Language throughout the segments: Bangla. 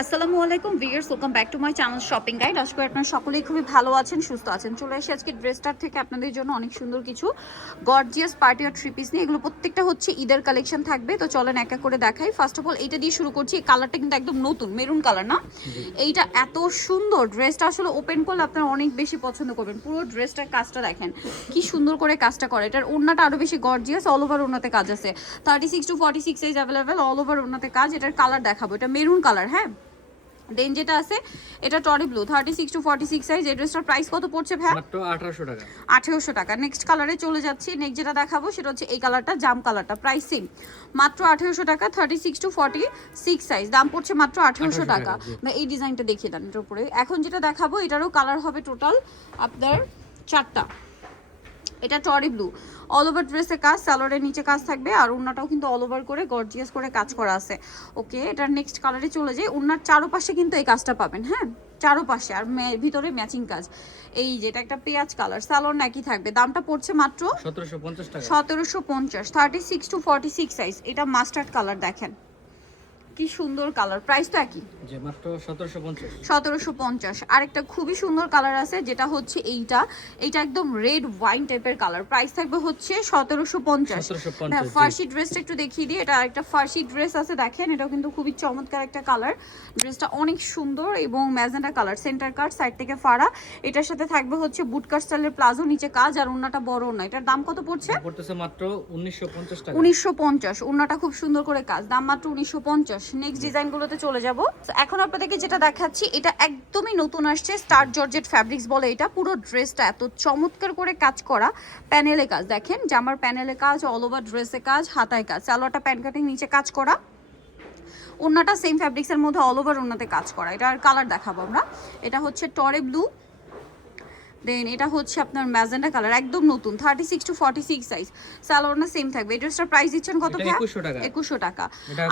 আসসালামু আলাইকুম viewers welcome back to my channel shopping guide আজকে আপনারা সকলেই খুবই ভালো আছেন সুস্থ আছেন। চলে এসে আজকে ড্রেসটার থেকে আপনাদের জন্য অনেক সুন্দর কিছু গর্জিয়াস পার্টি আর থ্রি পিস নিয়ে। এগুলো প্রত্যেকটা হচ্ছে ঈদের কালেকশন থাকবে। তো চলেন এক এক করে দেখাই। ফার্স্ট অফ অল এইটা দিয়ে শুরু করছি। এই কালারটা কিন্তু একদম নতুন মেরুন কালার না? এইটা এত সুন্দর। ড্রেসটা আসলে ওপেন করলে আপনারা অনেক বেশি পছন্দ করবেন। পুরো ড্রেসটার কাজটা দেখেন। কি সুন্দর করে কাজটা করে। এটার ওড়নাটা আরও বেশি গর্জিয়াস অল ওভার ওড়নাতে কাজ আছে। Thirty six to forty six size available all over ওড়নাতে কাজ। এটার কালার দেখাবো। এটা মেরুন কালার হ্যাঁ? দেন যেটা আছে এটা টরি blue thirty six to forty six size এই ড্রেসটার প্রাইস কত পড়ছে ভাই মাত্র আঠারোশো টাকা। আঠেরোশো টাকা। নেক্সট কালারে চলে যাচ্ছি। নেক্সট যেটা দেখাবো সেটা হচ্ছে এই কালারটা জাম কালারটা প্রাইস সেম মাত্র আঠেরোশো টাকা thirty six to forty six size দাম পড়ছে মাত্র আঠেরোশো 1800 টাকা। এই ডিজাইনটা দেখিয়ে দেন এটার উপরে। এখন যেটা দেখাবো এটারও কালার হবে টোটাল আপনার চারটা। এটা টরি ব্লু অল ওভার ড্রেসে কাজ স্যালোয়ারের নিচে কাজ থাকবে আর উন্নাটাও কিন্তু অল ওভার করে গর্জিয়াস করে কাজ করা আছে। ওকে এটার নেক্সট কালারে চলে যাই। উন্নার চারোপাশে কিন্তু এই কাজটা পাবেন হ্যাঁ? চারোপাশে আর ভিতরে ম্যাচিং কাজ। এই যেটা একটা পেঁয়াজ কালার স্যালোয়ার একই থাকবে। দামটা পড়ছে মাত্র সতেরোশো পঞ্চাশ টাকা। সতেরোশো পঞ্চাশ thirty six to forty six size এটা মাস্টার্ড কালার দেখেন। কি সুন্দর কালার। প্রাইস তো একই যে মাত্র সতেরোশো পঞ্চাশ। সতেরোশো পঞ্চাশ। আরেকটা খুবই সুন্দর কালার আছে যেটা হচ্ছে এইটা। এইটা একদম রেড ওয়াইন টাইপের কালার। প্রাইস থাকবে হচ্ছে সতেরোশো পঞ্চাশ। সতেরোশো হ্যাঁ পঞ্চাশ ফার্সি ড্রেসটা একটু দেখিয়ে দিই। এটা আরেকটা ফার্সি ড্রেস আছে দেখেন। এটাও কিন্তু খুবই চমৎকার একটা কালার। ড্রেসটা অনেক সুন্দর এবং magenta colour. Centre cut side থেকে ফাড়া। এটার সাথে থাকবে হচ্ছে বুটকার স্টাইলের প্লাজো নিচে কাজ আর ওন্নাটা বড় না এটার দাম কত পড়ছে? পড়তেছে মাত্র উনিশশো পঞ্চাশ টাকা। উনিশশো পঞ্চাশ। ওড়নাটা খুব সুন্দর করে কাজ। দাম মাত্র উনিশশো পঞ্চাশ। নেক্সট ডিজাইনগুলোতে চলে যাব। এখন আপনাদেরকে যেটা দেখাচ্ছি, এটা একদমই নতুন আসছে স্টার জর্জেট ফ্যাব্রিক্স বলে এটা। পুরো ড্রেসটা এত চমৎকার করে কাজ করা প্যানেলে কাজ। দেখেন, জামার প্যানেলে কাজ অল ওভার ড্রেসে কাজ, হাতায় কাজ। সালোয়ারটা প্যান কাটিং নিচে কাজ করা। ওড়নাটা সেম ফ্যাব্রিক্সের মধ্যে অল ওভার ওড়নাতে কাজ করা। এটার কালার দেখাবো আমরা। এটা হচ্ছে টরে ব্লু দেন এটা হচ্ছে আপনার ম্যাজেন্ডা কালার একদম নতুন thirty six to forty six size salwar না সেম থাকবে ড্রেসটার প্রাইস দিচ্ছেন কত এটা ভাইয়া? 2100 টাকা। একুশশো টাকা।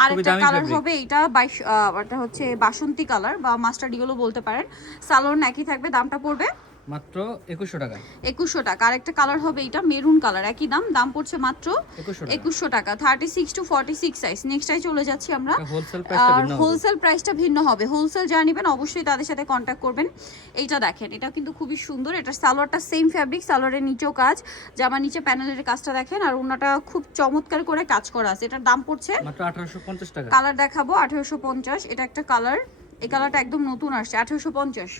আর একটা কালার হবে এটা বাইশ এটা হচ্ছে বাসন্তী কালার বা মাস্টার ইয়েলো বলতে পারেন। সালোয়ার একই থাকবে দামটা পড়বে মাত্র একুশশো টাকা। একুশশো টাকা। আর একটা কালার হবে এটা মেরুন কালার একই দাম দাম পড়ছে মাত্র একুশশো টাকা। একুশশো টাকা। Thirty six to forty six size নেক্সটাই চলে যাচ্ছি আমরা। হোলসেল প্রাইসটা ভিন্ন হবে। হোলসেল প্রাইসটা ভিন্ন হবে। হোলসেল যারা নেবেন অবশ্যই তাদের সাথে কন্ট্যাক্ট করবেন। এইটা দেখেন এটা কিন্তু খুবই সুন্দর। এটা সালোয়ারটা সেম ফ্যাব্রিক সালোয়ারের নিচেও কাজ। জামার নিচে প্যানেলের কাজটা দেখেন আর ওনাটা খুব চমৎকার করে কাজ করা আছে। এটার দাম পড়ছে মাত্র আঠারোশো পঞ্চাশ টাকা। কালার দেখাবো আঠেরোশো পঞ্চাশ। এটা একটা কালার এই কালারটা একদম নতুন আসছে আঠেরোশো পঞ্চাশ।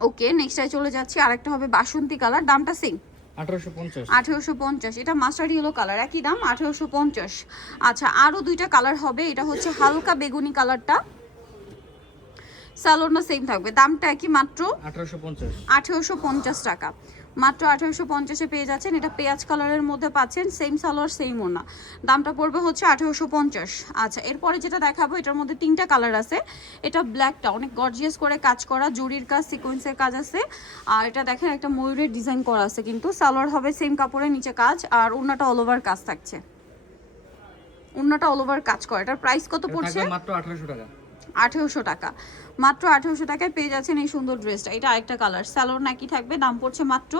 ওকে নেক্সটায় চলে যাচ্ছি। আরেকটা হবে বাসন্তী কালার দামটা সেম আঠারোশো পঞ্চাশ। আঠেরোশো পঞ্চাশ এটা মাস্টার ইয়েলো কালার একই দাম আঠেরোশো পঞ্চাশ। আচ্ছা আরও দুইটা কালার হবে এটা হচ্ছে হালকা বেগুনি কালারটা স্যালোনা সেম থাকবে। দামটা একই মাত্র আঠারোশো পঞ্চাশ। টাকা। মাত্র আঠেরোশো পঞ্চাশে পেয়ে যাচ্ছেন। এটা পেঁয়াজ কালারের মধ্যে পাচ্ছেন সেম সালোয়ার সেম ওনা দামটা পড়বে হচ্ছে আঠেরোশো পঞ্চাশ। আচ্ছা এরপরে যেটা দেখাবো এটার মধ্যে তিনটা কালার আছে। এটা ব্ল্যাকটা অনেক গর্জিয়াস করে কাজ করা জরির কাজ সিকোয়েন্সের কাজ আছে। আর এটা দেখেন একটা ময়ূরের ডিজাইন করা আছে কিন্তু। সালোয়ার হবে সেম কাপড়ের নিচে কাজ আর ওনাটা অল ওভার কাজ থাকছে। ওনাটা অল ওভার কাজ করে। এটার প্রাইস কত পড়ছে? মাত্র আঠারোশো টাকা। আঠেরোশো টাকা। মাত্র আঠেরোশো টাকায় পেয়ে যাচ্ছেন এই সুন্দর ড্রেসটা এটা আরেকটা কালার স্যালোর নাকি থাকবে দাম পড়ছে মাত্র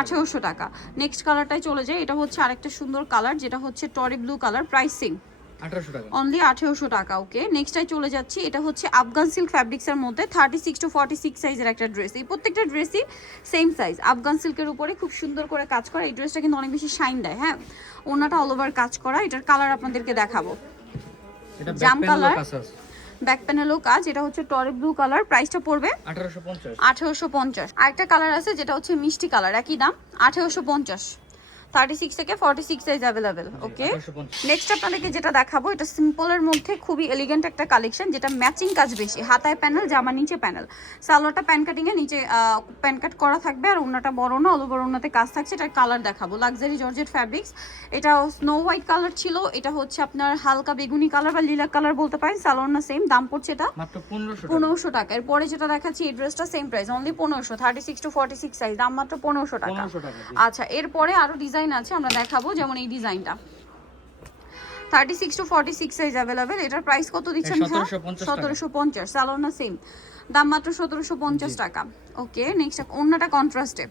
আঠারোশো টাকা। নেক্সট কালারটাই চলে যায় এটা হচ্ছে আরেকটা সুন্দর কালার যেটা হচ্ছে টরি ব্লু কালার প্রাইসিং অনলি আঠেরোশো টাকা ওকে নেক্সটাই চলে যাচ্ছি। এটা হচ্ছে আফগান সিল্ক ফ্যাব্রিক্সের মধ্যে thirty six to forty six সাইজের একটা ড্রেস এই প্রত্যেকটা ড্রেসই সেম সাইজ আফগান সিল্কের উপরে খুব সুন্দর করে কাজ করা। এই ড্রেসটা কিন্তু অনেক বেশি শাইন দেয় হ্যাঁ? ওনাটা অল ওভার কাজ করা। এটার কালার আপনাদেরকে দেখাবো। জাম ব্যাক ব্যাক প্যানেলও কাজ এটা হচ্ছে টরে ব্লু কালার প্রাইসটা পড়বে আঠারোশো পঞ্চাশ। আঠারোশো পঞ্চাশ। আরেকটা কালার আছে যেটা হচ্ছে মিষ্টি কালার একই দাম আঠারোশো পঞ্চাশ। থার্টি সিক্স থেকে forty six size available okay next আপনাদেরকে যেটা দেখাবো এটা সিম্পলের মধ্যে খুবই এলিগেন্ট একটা কালেকশন যেটা ম্যাচিং কাজ বেশি। হাতায় প্যানেল জামা নিচে প্যানেল সালোয়ারটা প্যান কাটিং এ নিচে প্যান কাট করা থাকবে আর ওনাটা বড় না অল ওভার ওনাতে কাজ থাকছে। এটার কালার দেখাবো। লাক্সারি জর্জেট ফ্যাব্রিক্স এটা স্নো হোয়াইট কালার ছিল এটা হচ্ছে আপনার হালকা বেগুনি কালার বা লিলাক কালার বলতে পারেন সালোয়ার না সেম দাম পড়ছে এটা পনেরোশো টাকা। এরপরে যেটা দেখাচ্ছি এই ড্রেসটা সেম প্রাইস অনলি পনেরোশো thirty six to forty six size দাম মাত্র পনেরোশো টাকা। আচ্ছা এরপরে আরও ডিজাইন আছে আমরা দেখাবো যেমন এই ডিজাইনটা thirty six to forty six size available এটার প্রাইস কত দিচ্ছেন এই 1750 টাকা। সতেরোশো পঞ্চাশ সেম দাম মাত্র সতেরোশো পঞ্চাশ টাকা। ওকে নেক্সট অন্যটা কন্ট্রাস্টে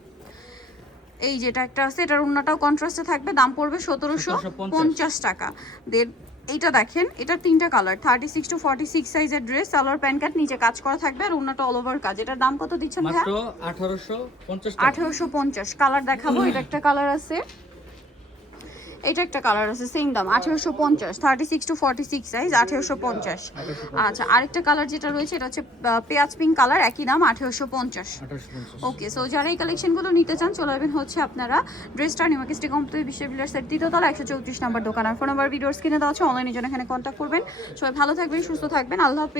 এই যেটা একটা আছে এটার অন্যটাও কন্ট্রাস্টে থাকবে দাম পড়বে সতেরোশো পঞ্চাশ টাকা। দের এইটা দেখেন এটার তিনটা colour thirty six to forty six সাইজের ড্রেস সালোয়ার প্যান্ট কাট নিচে কাজ করা থাকবে আর অন্যটা অল ওভার কাজ। এটার দাম কত দিচ্ছেন আঠারোশো পঞ্চাশ পঞ্চাশ। কালার দেখাবো এটা একটা কালার আছে। এটা একটা কালার আছে সেম দাম আঠেরোশো পঞ্চাশ thirty six to forty six size আঠেরোশো পঞ্চাশ। আচ্ছা আরেকটা কালার যেটা রয়েছে এটা হচ্ছে পেঁয়াজ পিঙ্ক কালার একই দাম আঠেরোশো পঞ্চাশ। ওকে সো যারা এই কালেকশনগুলো নিতে চান চলে আসবেন হচ্ছে আপনারা ড্রেসটা নিমাকিস্টি কমপ্লিট বিশ্ববিদ্যালয়ের সেট দ্বিতীয়তলা একশো চৌত্রিশ নাম্বার দোকান। আর ফোন নাম্বার ভিডিওস কিনে দেওয়া আছে অনলাইনে জন্য এখানে কন্ট্যাক্ট করবেন। সবাই ভালো থাকবেন সুস্থ থাকবেন আল্লাহ হাফেজ।